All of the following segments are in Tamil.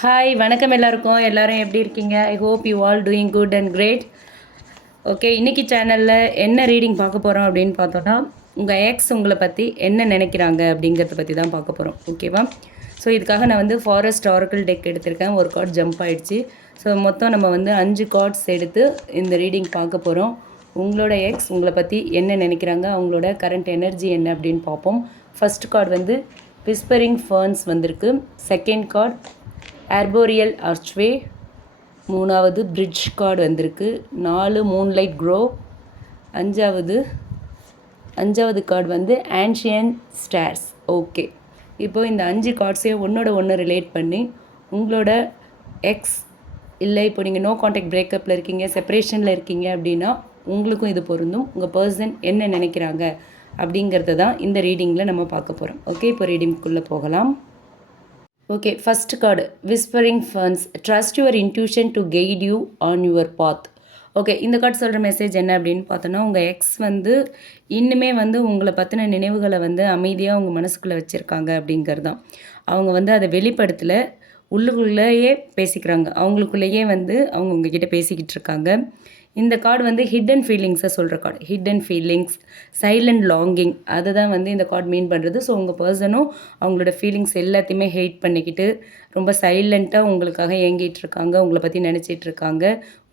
ஹாய் வணக்கம் எல்லாருக்கும். எல்லாரும் எப்படி இருக்கீங்க? I hope you all doing good and great. Okay, இன்றைக்கி சேனலில் என்ன ரீடிங் பார்க்க போகிறோம் அப்படின்னு பார்த்தோன்னா, உங்கள் எக்ஸ் உங்களை பற்றி என்ன நினைக்கிறாங்க அப்படிங்கிறத பற்றி தான் பார்க்க போகிறோம். ஓகேவா? ஸோ இதுக்காக நான் வந்து ஃபாரஸ்ட் ஆரக்கிள் டெக் எடுத்திருக்கேன். ஒரு கார்டு ஜம்ப் ஆகிடுச்சு. ஸோ மொத்தம் நம்ம வந்து 5 கார்ட்ஸ் எடுத்து இந்த ரீடிங் பார்க்க போகிறோம். உங்களோட எக்ஸ் உங்களை பற்றி என்ன நினைக்கிறாங்க, அவங்களோட கரண்ட் எனர்ஜி என்ன அப்படின்னு பார்ப்போம். ஃபர்ஸ்ட் கார்டு வந்து விஸ்பரிங் ஃபர்ன்ஸ் வந்திருக்கு. Second card arboreal archway. மூணாவது பிரிட்ஜ் கார்டு வந்திருக்கு. 4 மூன்லைட் க்ரோ. அஞ்சாவது கார்டு வந்து ஆன்ஷியன் ஸ்டார்ஸ். ஓகே, இப்போது இந்த 5 கார்ட்ஸையும் ஒன்று ரிலேட் பண்ணி உங்களோட எக்ஸ் இல்லை இப்போ நீங்கள் நோ கான்டாக்ட் பிரேக்கப்பில் இருக்கீங்க, செப்பரேஷனில் இருக்கீங்க அப்படின்னா உங்களுக்கும் இது பொருந்தும். உங்கள் பர்சன் என்ன நினைக்கிறாங்க அப்படிங்கிறத தான் இந்த ரீடிங்கில் நம்ம பார்க்க போகிறோம். ஓகே, இப்போ ரீடிங்குள்ளே போகலாம். Okay, first card whispering ferns. Trust your intuition to guide you on your path. Okay, இந்த கார்டு சொல்கிற மெசேஜ் என்ன அப்படின்னு பார்த்தோன்னா, உங்கள் எக்ஸ் வந்து இன்னுமே வந்து உங்களை பற்றின நினைவுகளை வந்து அமைதியாக உங்கள் மனசுக்குள்ளே வச்சுருக்காங்க அப்படிங்கிறது தான். அவங்க வந்து அதை வெளிப்படுத்தலை, உள்ளுக்குள்ளேயே பேசிக்கிறாங்க. அவங்களுக்குள்ளேயே வந்து அவங்க உங்ககிட்ட பேசிக்கிட்டு இருக்காங்க. இந்த கார்டு வந்து ஹிடன் ஃபீலிங்ஸை சொல்கிற card. Hidden feelings, silent longing, அதை தான் வந்து இந்த கார்டு மீன் பண்ணுறது. ஸோ உங்கள் பர்சனும் அவங்களோட ஃபீலிங்ஸ் எல்லாத்தையுமே ஹெயிட் பண்ணிக்கிட்டு ரொம்ப சைலண்ட்டாக உங்களுக்காக ஏங்கிட்டு இருக்காங்க, உங்களை பற்றி நினச்சிட்டு இருக்காங்க,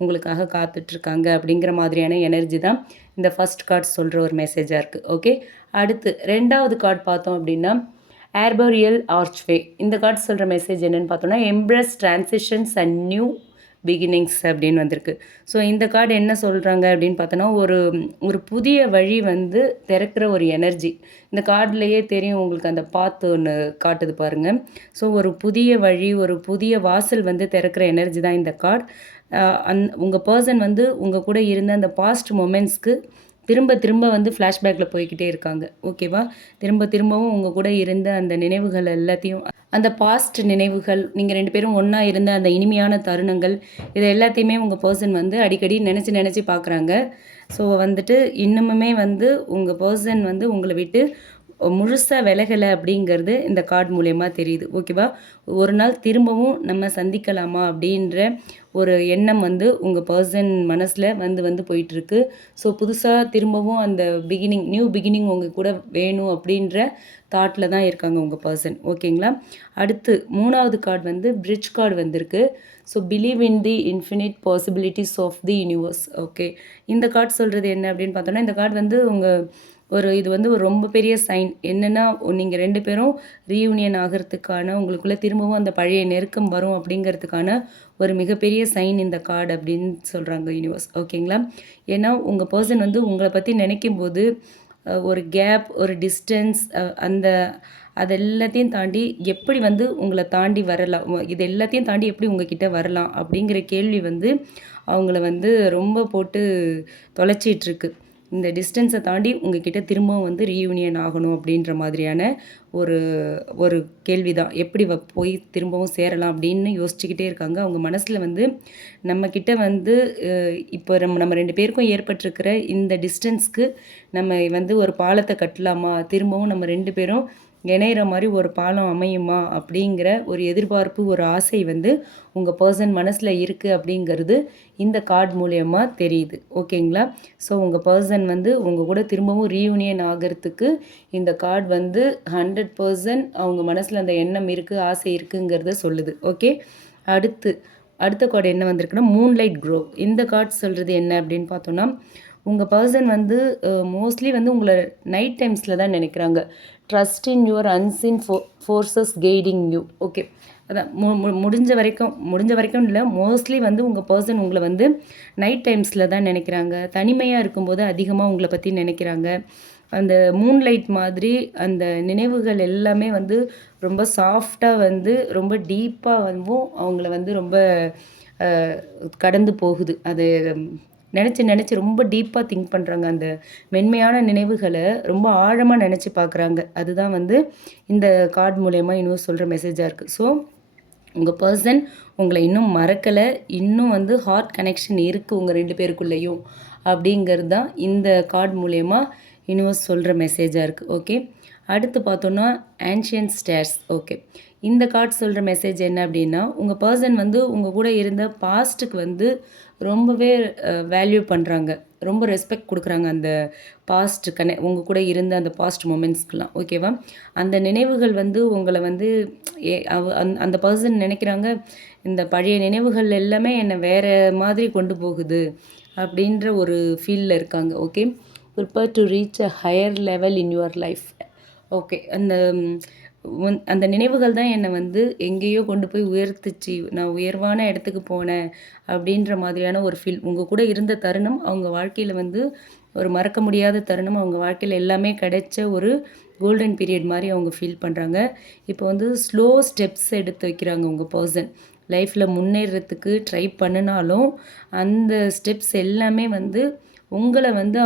உங்களுக்காக காத்துட்ருக்காங்க அப்படிங்கிற மாதிரியான எனர்ஜி தான் இந்த ஃபஸ்ட் கார்டு சொல்கிற ஒரு மெசேஜாக இருக்குது. ஓகே, அடுத்து 2வது கார்டு பார்த்தோம் அப்படின்னா ஆர்போரியல் ஆர்ச்வே. இந்த கார்டு சொல்கிற மெசேஜ் என்னென்னு பார்த்தோன்னா embrace transitions and new beginnings அப்படின்னு வந்திருக்கு. ஸோ இந்த கார்டு என்ன சொல்கிறாங்க அப்படின்னு பார்த்தோன்னா, ஒரு புதிய வழி வந்து திறக்கிற ஒரு எனர்ஜி. இந்த கார்டுலேயே தெரியும் உங்களுக்கு, அந்த பாத்து ஒன்று காட்டுது பாருங்கள். ஸோ ஒரு புதிய வழி, ஒரு புதிய வாசல் வந்து திறக்கிற எனர்ஜி தான் இந்த கார்டு. உங்கள் பர்சன் வந்து உங்கள் கூட இருந்த அந்த பாஸ்ட் மொமெண்ட்ஸ்க்கு திரும்ப வந்து ஃப்ளாஷ்பேக்கில் போய்கிட்டே இருக்காங்க. ஓகேவா? திரும்பவும் உங்கள் கூட இருந்த அந்த நினைவுகள் எல்லாத்தையும், அந்த பாஸ்ட் நினைவுகள், நீங்கள் 2 பேரும் ஒன்றா இருந்த அந்த இனிமையான தருணங்கள், இதை எல்லாத்தையுமே உங்கள் பர்சன் வந்து அடிக்கடி நினச்சி பார்க்குறாங்க. ஸோ வந்துட்டு இன்னுமுமே வந்து உங்கள் பர்சன் வந்து உங்களை விட்டு முழுசாக விலகலை அப்படிங்கிறது இந்த கார்டு மூலயமா தெரியுது. ஓகேவா? ஒரு நாள் திரும்பவும் நம்ம சந்திக்கலாமா அப்படின்ற ஒரு எண்ணம் வந்து உங்கள் பர்சன் மனசில் வந்து போயிட்டுருக்கு. ஸோ புதுசாக திரும்பவும் அந்த நியூ பிகினிங் உங்கள் கூட வேணும் அப்படின்ற தாட்டில் தான் இருக்காங்க உங்கள் பர்சன். ஓகேங்களா? அடுத்து 3வது கார்டு வந்து பிரிட்ஜ் கார்டு வந்திருக்கு. So believe in the infinite possibilities of the universe. Okay, இந்த கார்டு சொல்கிறது என்ன அப்படின்னு பார்த்தோன்னா, இந்த கார்டு வந்து இது வந்து ஒரு ரொம்ப பெரிய சைன். என்னென்னா, நீங்கள் 2 பேரும் ரீயூனியன் ஆகிறதுக்கான, உங்களுக்குள்ளே திரும்பவும் அந்த பழைய நெருக்கம் வரும் அப்படிங்கிறதுக்கான ஒரு மிகப்பெரிய சைன் இந்த கார்டு அப்படின்னு சொல்கிறாங்க யூனிவர்ஸ். ஓகேங்களா? ஏன்னா உங்கள் பர்சன் வந்து உங்களை பற்றி நினைக்கும் போது ஒரு கேப், ஒரு டிஸ்டன்ஸ், அது எல்லாத்தையும் தாண்டி எப்படி வந்து உங்களை தாண்டி வரலாம், இது எல்லாத்தையும் தாண்டி எப்படி உங்ககிட்ட வரலாம் அப்படிங்கிற கேள்வி வந்து அவங்கள வந்து ரொம்ப போட்டு தொலைச்சிட்ருக்கு. இந்த டிஸ்டன்ஸை தாண்டி உங்ககிட்ட திரும்பவும் வந்து ரீயூனியன் ஆகணும் அப்படின்ற மாதிரியான ஒரு கேள்வி தான். எப்படி போய் திரும்பவும் சேரலாம் அப்படின்னு யோசிச்சுக்கிட்டே இருக்காங்க. அவங்க மனசில் வந்து நம்மக்கிட்ட வந்து இப்போ நம்ம 2 பேருக்கும் ஏற்பட்டிருக்கிற இந்த டிஸ்டன்ஸ்க்கு நம்ம வந்து ஒரு பாலத்தை கட்டலாமா, திரும்பவும் நம்ம 2 பேரும் இணையிற மாதிரி ஒரு பாலம் அமையுமா அப்படிங்கிற ஒரு எதிர்பார்ப்பு, ஒரு ஆசை வந்து உங்கள் பர்சன் மனசில் இருக்குது அப்படிங்கிறது இந்த கார்டு மூலயமா தெரியுது. ஓகேங்களா? ஸோ உங்கள் பர்சன் வந்து உங்கள் கூட திரும்பவும் ரீயூனியன் ஆகிறதுக்கு இந்த கார்டு வந்து 100% அவங்க மனசில் அந்த எண்ணம் இருக்குது, ஆசை இருக்குங்கிறத சொல்லுது. ஓகே, அடுத்த கார்டு என்ன வந்திருக்குன்னா மூன்லைட் க்ரோ. இந்த கார்டு சொல்கிறது என்ன அப்படின்னு பார்த்தோன்னா, உங்கள் பர்சன் வந்து மோஸ்ட்லி வந்து உங்களை நைட் டைம்ஸில் தான் நினைக்கிறாங்க. Trust in your unseen forces guiding you. Okay, அதான் முடிஞ்ச வரைக்கும் இல்லை, மோஸ்ட்லி வந்து உங்கள் பர்சன் உங்களை வந்து நைட் டைம்ஸில் தான் நினைக்கிறாங்க. தனிமையாக இருக்கும்போது அதிகமாக உங்களை பற்றி நினைக்கிறாங்க. அந்த மூன்லைட் மாதிரி அந்த நினைவுகள் எல்லாமே வந்து ரொம்ப சாஃப்டாக வந்து ரொம்ப டீப்பாக வந்து அவங்கள வந்து ரொம்ப கடந்து போகுது. அது நினச்சி ரொம்ப டீப்பாக திங்க் பண்ணுறாங்க. அந்த மென்மையான நினைவுகளை ரொம்ப ஆழமாக நினச்சி பார்க்குறாங்க. அதுதான் வந்து இந்த கார்டு மூலயமா இன்னும் சொல்கிற மெசேஜாக இருக்குது. ஸோ உங்கள் பர்சன் உங்களை இன்னும் மறக்கலை, இன்னும் வந்து ஹார்ட் கனெக்ஷன் இருக்குது உங்கள் 2 பேருக்குள்ளேயும் அப்படிங்கிறது தான் இந்த கார்டு மூலயமா யூனிவர்ஸ் சொல்கிற மெசேஜாக இருக்குது. ஓகே, அடுத்து பார்த்தோன்னா ஆன்ஷியன்ட் ஸ்டேர்ஸ். ஓகே, இந்த கார்டு சொல்கிற மெசேஜ் என்ன அப்படின்னா, உங்கள் பர்சன் வந்து உங்கள் கூட இருந்த பாஸ்ட்டுக்கு வந்து ரொம்பவே வேல்யூ பண்ணுறாங்க, ரொம்ப ரெஸ்பெக்ட் கொடுக்குறாங்க அந்த பாஸ்ட் உங்கள் கூட இருந்த அந்த பாஸ்ட் மொமெண்ட்ஸ்க்கெலாம். ஓகேவா? அந்த நினைவுகள் வந்து உங்களை வந்து அந்த பர்சன் நினைக்கிறாங்க, இந்த பழைய நினைவுகள் எல்லாமே என்னை வேறு மாதிரி கொண்டு போகுது அப்படின்ற ஒரு ஃபீலில் இருக்காங்க. Okay, prepare to reach a higher level in your life. Okay, அந்த நினைவுகள் தான் என்னை வந்து எங்கேயோ கொண்டு போய் உயர்த்துச்சு, நான் உயர்வான இடத்துக்கு போனேன் அப்படின்ற மாதிரியான ஒரு ஃபீல். உங்கள் கூட இருந்த தருணம் அவங்க வாழ்க்கையில் வந்து ஒரு மறக்க முடியாத தருணம், அவங்க வாழ்க்கையில் எல்லாமே கிடைச்ச ஒரு கோல்டன் பீரியட் மாதிரி அவங்க ஃபீல் பண்ணுறாங்க. இப்போ வந்து ஸ்லோ ஸ்டெப்ஸ் எடுத்து வைக்கிறாங்க உங்கள் பர்சன். லைஃப்பில் முன்னேறத்துக்கு ட்ரை பண்ணினாலும் அந்த ஸ்டெப்ஸ் எல்லாமே வந்து உங்களை வந்து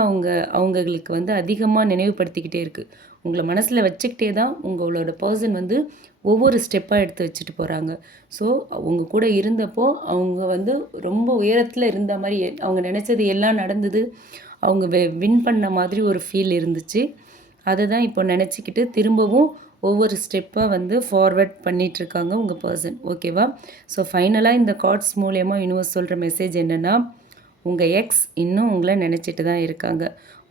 அவங்களுக்கு வந்து அதிகமாக நினைவுபடுத்திக்கிட்டே இருக்குது. உங்களை மனசில் வச்சுக்கிட்டே தான் உங்களோட பர்சன் வந்து ஒவ்வொரு ஸ்டெப்பாக எடுத்து வச்சுட்டு போகிறாங்க. ஸோ அவங்க கூட இருந்தப்போ அவங்க வந்து ரொம்ப உயரத்தில் இருந்த மாதிரி, அவங்க நினச்சது எல்லாம் நடந்தது, அவங்க வின் பண்ண மாதிரி ஒரு ஃபீல் இருந்துச்சு. அதை தான் இப்போ நினச்சிக்கிட்டு திரும்பவும் ஒவ்வொரு ஸ்டெப்பாக வந்து ஃபார்வர்ட் பண்ணிகிட்ருக்காங்க உங்கள் பர்சன். ஓகேவா? ஸோ ஃபைனலாக இந்த கார்ட்ஸ் மூலயமா யூனிவர்ஸ் சொல்கிற மெசேஜ் என்னென்னா, உங்கள் எக்ஸ் இன்னும் உங்களை நினச்சிட்டு தான் இருக்காங்க.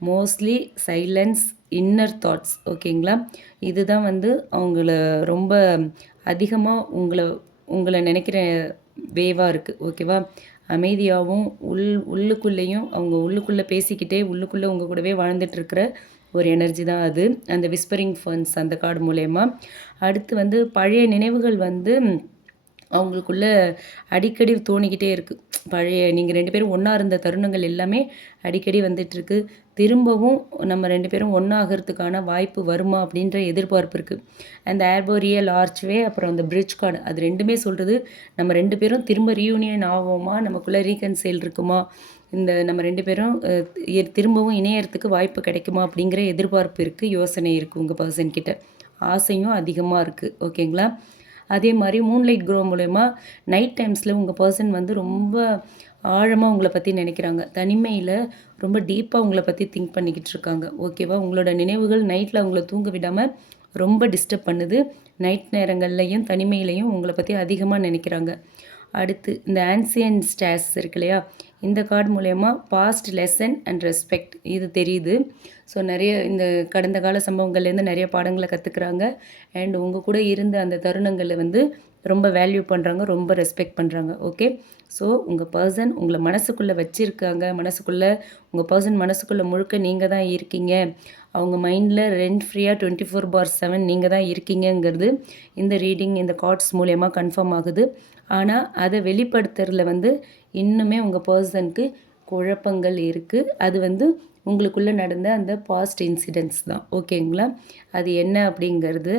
Mostly silence, inner thoughts. ஓகேங்களா? இதுதான் வந்து அவங்கள ரொம்ப அதிகமாக உங்களை நினைக்கிற வேவாக இருக்குது. ஓகேவா? அமைதியாகவும் உள்ளுக்குள்ளேயும் அவங்க உள்ளுக்குள்ளே பேசிக்கிட்டே உள்ளுக்குள்ளே உங்கள் கூடவே வாழ்ந்துட்டுருக்கிற ஒரு எனர்ஜி தான் அது, அந்த விஸ்பரிங் ஃபன்ஸ் அந்த கார்டு மூலயமா. அடுத்து வந்து பழைய நினைவுகள் வந்து அவங்களுக்குள்ள அடிக்கடி தோணிக்கிட்டே இருக்குது. பழைய நீங்கள் 2 பேரும் ஒன்றா இருந்த தருணங்கள் எல்லாமே அடிக்கடி வந்துட்டுருக்கு. திரும்பவும் நம்ம 2 பேரும் ஒன்றாகிறதுக்கான வாய்ப்பு வருமா அப்படின்ற எதிர்பார்ப்பு இருக்குது. அந்த ஆர்போரியல் ஆர்ச்வே, அப்புறம் அந்த பிரிட்ஜ் கார்டு, அது ரெண்டுமே சொல்கிறது நம்ம 2 பேரும் திரும்ப ரீயூனியன் ஆகுமா, நமக்குள்ளே ரீகன்சைல் இருக்குமா, நம்ம 2 பேரும் திரும்பவும் இணையறதுக்கு வாய்ப்பு கிடைக்குமா அப்படிங்கிற எதிர்பார்ப்பு இருக்குது, யோசனை இருக்குது உங்கள் பர்சன்கிட்ட. ஆசையும் அதிகமாக இருக்குது. ஓகேங்களா? அதே மாதிரி மூன்லைட் க்ரோ மூலயமா நைட் டைம்ஸில் உங்கள் பர்சன் வந்து ரொம்ப ஆழமாக உங்களை பற்றி நினைக்கிறாங்க. தனிமையில் ரொம்ப டீப்பாக உங்களை பற்றி திங்க் பண்ணிக்கிட்டு இருக்காங்க. ஓகேவா? உங்களோட நினைவுகள் நைட்டில் அவங்கள தூங்க விடாமல் ரொம்ப டிஸ்டர்ப் பண்ணுது. நைட் நேரங்கள்லையும் தனிமையிலையும் உங்களை பற்றி அதிகமாக நினைக்கிறாங்க. அடுத்து இந்த ஆன்சியன் ஸ்டேர்ஸ் இருக்கு இல்லையா, இந்த கார்டு மூலயமா பாஸ்ட் லெசன் அண்ட் ரெஸ்பெக்ட் இது தெரியுது. ஸோ நிறைய இந்த கடந்த கால சம்பவங்கள்லேருந்து நிறைய பாடங்களை கற்றுக்குறாங்க. அண்ட் உங்கள் கூட இருந்த அந்த தருணங்களை வந்து ரொம்ப வேல்யூ பண்ணுறாங்க, ரொம்ப ரெஸ்பெக்ட் பண்ணுறாங்க. ஓகே, ஸோ உங்கள் பர்சன் உங்களை மனசுக்குள்ளே வச்சுருக்காங்க. உங்கள் பர்சன் மனசுக்குள்ளே முழுக்க நீங்கள் தான் இருக்கீங்க. அவங்க மைண்டில் ரெண்ட் ஃப்ரீயாக 24/7 நீங்கள் தான் இருக்கீங்கங்கிறது இந்த ரீடிங், இந்த கார்ட்ஸ் மூலயமா கன்ஃபார்ம் ஆகுது. ஆனால் அதை வெளிப்படுத்துறதுல வந்து இன்னுமே உங்கள் பர்சனுக்கு குழப்பங்கள் இருக்குது. அது வந்து உங்களுக்குள்ளே நடந்த அந்த பாஸ்ட் இன்சிடென்ட்ஸ் தான். ஓகேங்களா? அது என்ன அப்படிங்கிறது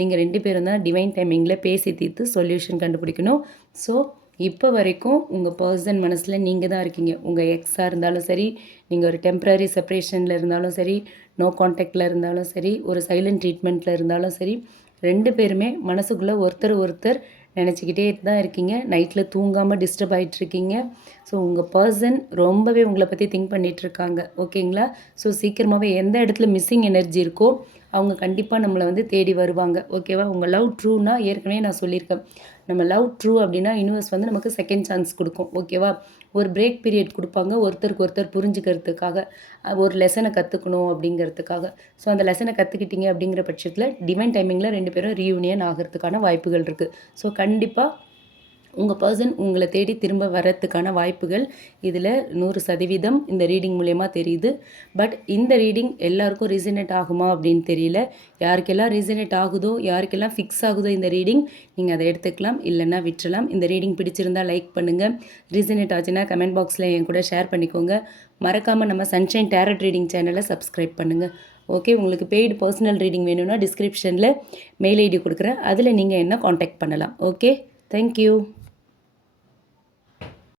நீங்கள் 2 பேரும் தான் டிவைன் டைமிங்கில் பேசி தீர்த்து சொல்யூஷன் கண்டுபிடிக்கணும். ஸோ இப்போ வரைக்கும் உங்கள் பர்சன் மனசில் நீங்கள் தான் இருக்கீங்க. உங்கள் எக்ஸாக இருந்தாலும் சரி, நீங்கள் ஒரு டெம்ப்ரரி செப்பரேஷனில் இருந்தாலும் சரி, நோ கான்டாக்டில் இருந்தாலும் சரி, ஒரு சைலண்ட் ட்ரீட்மெண்ட்டில் இருந்தாலும் சரி, 2 பேருமே மனசுக்குள்ளே ஒருத்தர் நினச்சிக்கிட்டே தான் இருக்கீங்க. நைட்டில் தூங்காமல் டிஸ்டர்ப் ஆகிட்ருக்கீங்க. ஸோ உங்கள் பர்சன் ரொம்பவே உங்களை பற்றி திங்க் பண்ணிகிட்ருக்காங்க. ஓகேங்களா? ஸோ சீக்கிரமாகவே எந்த இடத்துல மிஸ்ஸிங் எனர்ஜி இருக்கோ அவங்க கண்டிப்பாக நம்மளை வந்து தேடி வருவாங்க. ஓகேவா? உங்கள் லவ் ட்ரூனா ஏற்கனவே நான் சொல்லியிருக்கேன். நம்ம லவ் ட்ரூ அப்படின்னா யூனிவர்ஸ் வந்து நமக்கு செகண்ட் சான்ஸ் கொடுக்கும். ஓகேவா? ஒரு பிரேக் பீரியட் கொடுப்பாங்க ஒருத்தருக்கு ஒருத்தர் புரிஞ்சுக்கிறதுக்காக, ஒரு லெசனை கற்றுக்கணும் அப்படிங்கிறதுக்காக. ஸோ அந்த லெசனை கற்றுக்கிட்டீங்க அப்படிங்கிற பட்சத்தில் டிவைன் டைமிங்கில் 2 பேரும் ரீயூனியன் ஆகிறதுக்கான வாய்ப்புகள் இருக்குது. ஸோ கண்டிப்பாக உங்கள் பர்சன் உங்களை தேடி திரும்ப வர்றதுக்கான வாய்ப்புகள் இதில் 100% இந்த ரீடிங் மூலயமா தெரியுது. பட் இந்த ரீடிங் எல்லாருக்கும் ரீசனேட் ஆகுமா அப்படின்னு தெரியல. யாருக்கெல்லாம் ரீசனேட் ஆகுதோ, யாருக்கெல்லாம் ஃபிக்ஸ் ஆகுதோ இந்த ரீடிங், நீங்கள் அதை எடுத்துக்கலாம், இல்லைன்னா விட்டுறலாம். இந்த ரீடிங் பிடிச்சிருந்தால் லைக் பண்ணுங்கள். ரீசனேட் ஆச்சுன்னா கமெண்ட் பாக்ஸில் என் கூட ஷேர் பண்ணிக்கோங்க. மறக்காமல் நம்ம சன்ஷைன் டேரட் ரீடிங் சேனலை சப்ஸ்கிரைப் பண்ணுங்கள். ஓகே, உங்களுக்கு பெய்டு பர்சனல் ரீடிங் வேணும்னா டிஸ்கிரிப்ஷனில் மெயில் ஐடி கொடுக்குறேன், அதில் நீங்கள் என்ன காண்டாக்ட் பண்ணலாம். Okay, thank you.